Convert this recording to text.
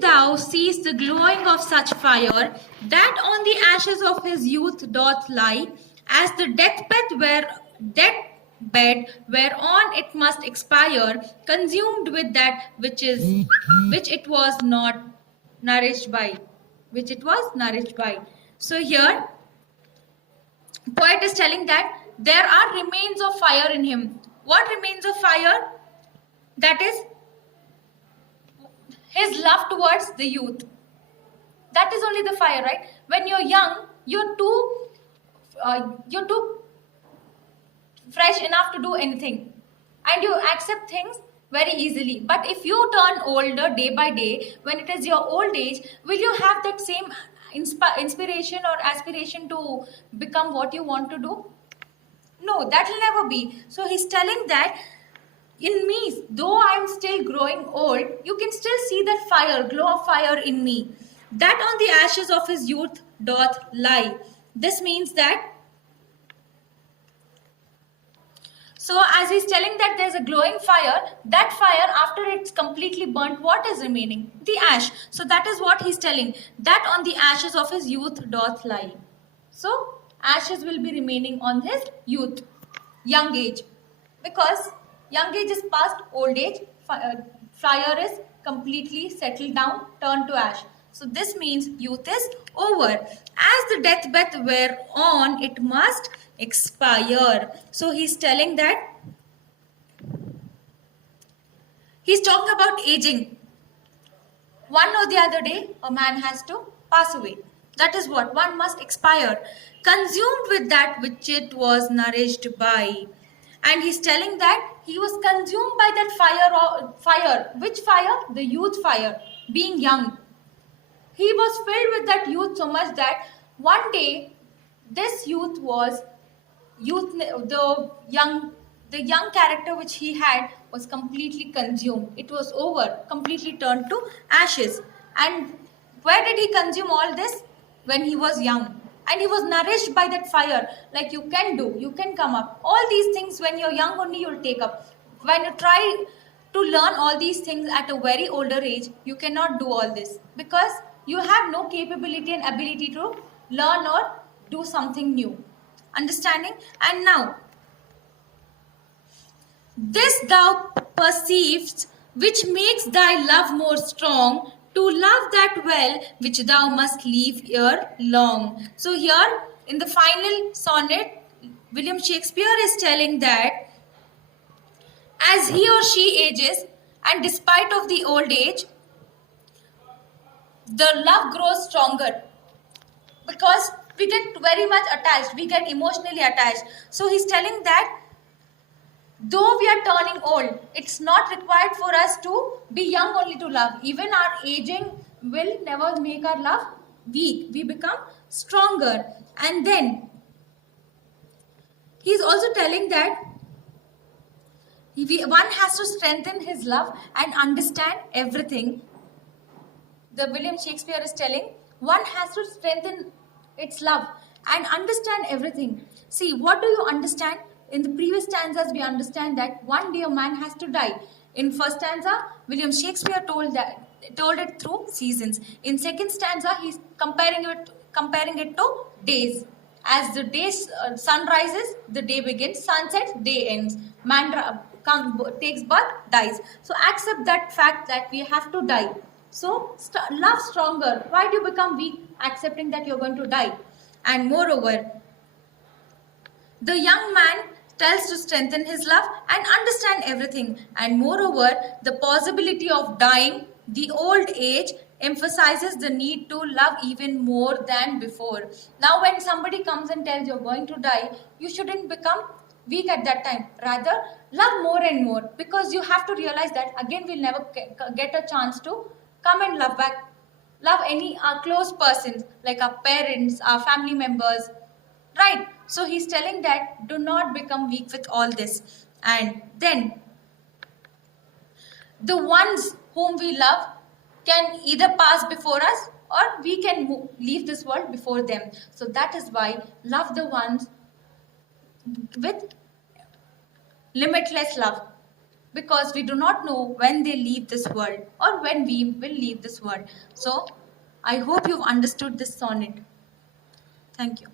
thou seest the glowing of such fire, that on the ashes of his youth doth lie, as the deathbed whereon it must expire, consumed with that which it was not nourished by. Which it was nourished by. So here, poet is telling that there are remains of fire in him. What remains of fire? That is his love towards the youth. That is only the fire, right? When you're young, you're too fresh enough to do anything, and you accept things very easily. But if you turn older day by day, when it is your old age, will you have that same inspiration or aspiration to become what you want to do? No, that will never be. So he's telling that in me, though I'm still growing old, you can still see that fire, glow of fire in me, that on the ashes of his youth doth lie. This means that, so as he's telling that there's a glowing fire, that fire, after it's completely burnt, what is remaining? The ash. So that is what he's telling, that on the ashes of his youth doth lie. So ashes will be remaining on his youth, young age, because young age is past old age, fire is completely settled down, turned to ash. So this means youth is over. As the deathbed whereon it must expire. So he's telling that, he's talking about aging. One or the other day, a man has to pass away. That is what one must expire, consumed with that which it was nourished by. And he's telling that he was consumed by that fire. Which fire? The youth fire, being young. He was filled with that youth so much that one day this youth was the young character which he had was completely consumed. It was over, completely turned to ashes. And where did he consume all this? When he was young. And he was nourished by that fire. Like you can come up. All these things when you're young only you'll take up. When you try to learn all these things at a very older age, you cannot do all this. Because you have no capability and ability to learn or do something new. Understanding? And now, this thou perceivest, which makes thy love more strong, to love that well which thou must leave ere long. So here in the final sonnet, William Shakespeare is telling that as he or she ages, and despite of the old age, the love grows stronger, because we get very much attached, we get emotionally attached. So he's telling that though we are turning old, it's not required for us to be young only to love. Even our aging will never make our love weak. We become stronger. And then he's also telling that one has to strengthen his love and understand everything. The William Shakespeare is telling one has to strengthen its love and understand everything. See, what do you understand? In the previous stanzas, we understand that one day a man has to die. In first stanza, William Shakespeare told it through seasons. In second stanza, he's comparing it to days. As the day sun rises, the day begins. Sun sets, day ends. Man takes birth, dies. So accept that fact that we have to die. So love stronger. Why do you become weak? Accepting that you're going to die. And moreover, the young man tells to strengthen his love and understand everything. And moreover, the possibility of dying, the old age, emphasizes the need to love even more than before. Now when somebody comes and tells you're going to die, you shouldn't become weak at that time. Rather, love more and more, because you have to realize that again we'll never get a chance to come and love back. Love any close persons like our parents, our family members, right? So he's telling that do not become weak with all this. And then the ones whom we love can either pass before us or we can leave this world before them. So that is why love the ones with limitless love. because we do not know when they leave this world or when we will leave this world. So I hope you've understood this sonnet. Thank you.